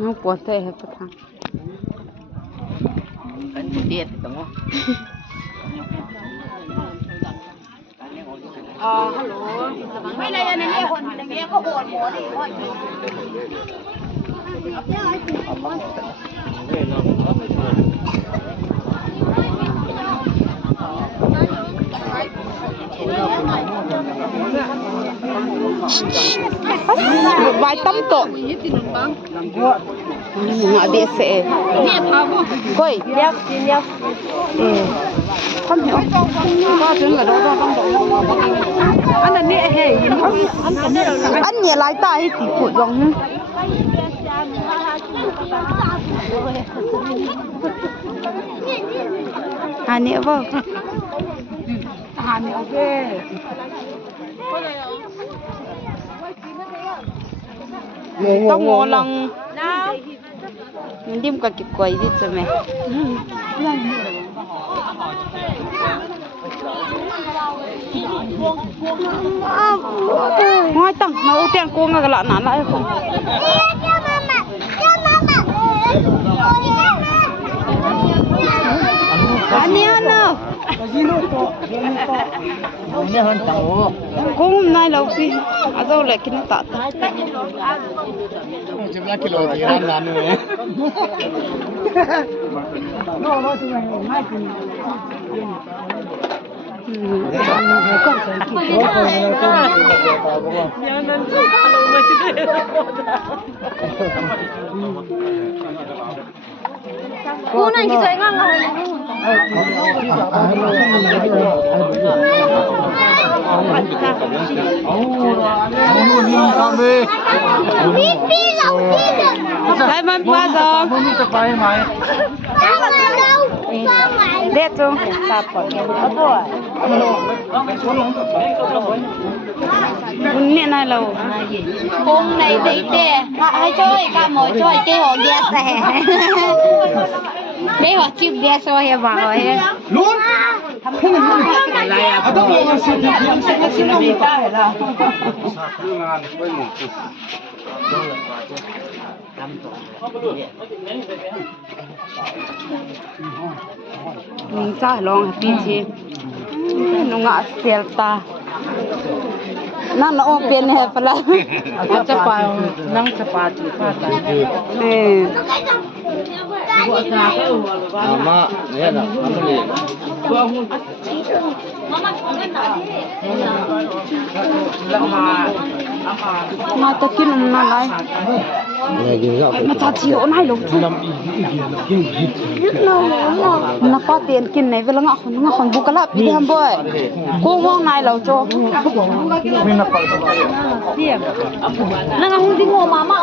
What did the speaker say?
น้องปวดใจให้ประทังเป็นเด็ดตรงฮัลโหลไม่ได้อันนี้คนอย่างเงี้ยเขาโอนหัวดิไว้ต้มโตะเอาเดียเสะก้อยเดียวกินเดียวข้าวเหนียวก็ถึงกับเราต้องอันนี้เฮ้ยอันนี้ลายตาให้ติดขุดลงอันนี้ว่าอันนี้โอเคต้องงอลังมันดิ้มกับกิกวยดิใช่ไหมง่ายตั้งเราเตียนโกงกันละนั่นละไอ้คนอันนี้นะเนี่ยฮันโตกุ้งนายเราพี่อาจจะเล็กนิดตัด10 กิโลที่ร้านนั้นเลยโน่ๆทำไมไม่กินกูนั่นกี่ใจง่างเลยใช่มันว่าจะจะไปไหมเด็ดจุงตาปอดเอาตัวคุณเนี่ยนายเราคงในเด็กเด็กให้ช่วยกับหมอช่วยเกี่ยวกับแย่แสได้หัวจิบแย่ซอยบ้างเลยลุ้นอะไรอ่ะต้องลงสิที่สิ่งนี้ได้ละงานไปหมดจ้าลองปีชีนุ่งอาเสียตานั่นน้องเป็นเหรอปะล่ะจะไปนั่งจะไปที่ฟ้าตามาเนี่ยนะมันเลยมาตะกินมันอะไรมาตาชิวน่ายลงทุนนักป้าเตียนกินไหนเวลางะคนบุกละพี่ทำบ่อยกูว่างนายเราโจนั่งหุ่นที่งัวมามา